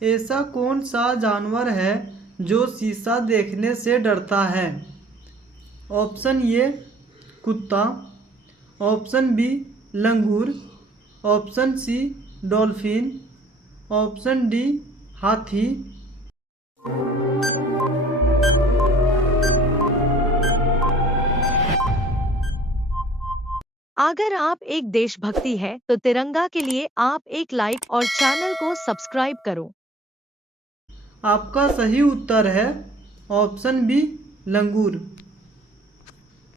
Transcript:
ऐसा कौन सा जानवर है जो शीशा देखने से डरता है? ऑप्शन ए कुत्ता, ऑप्शन बी लंगूर, option C dolphin, option D हाथी। अगर आप एक देशभक्ति है तो तिरंगा के लिए आप एक लाइक और चैनल को सब्सक्राइब करो। आपका सही उत्तर है ऑप्शन बी लंगूर।